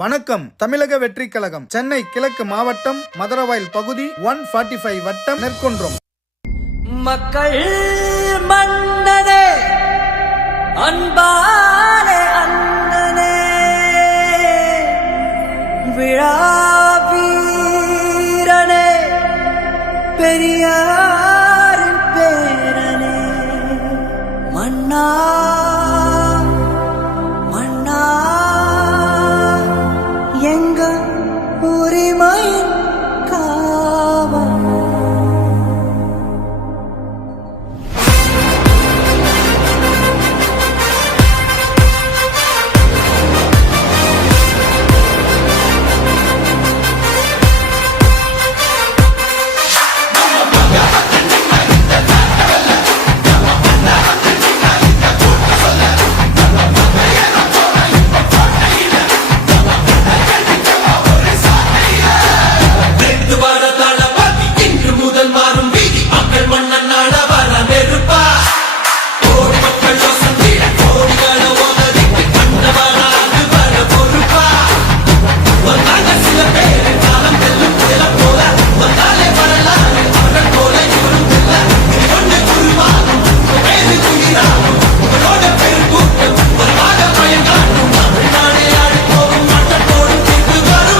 வணக்கம். தமிழக வெற்றி கழகம் சென்னை கிழக்கு மாவட்டம் மதுரவாயில் பகுதி ஒன் ஃபார்ட்டி ஃபைவ் வட்டம் நெற்குன்றம் மக்கள் மன்னனே அன்பாலே அண்ணனே விழா வீரனே பெரியார்.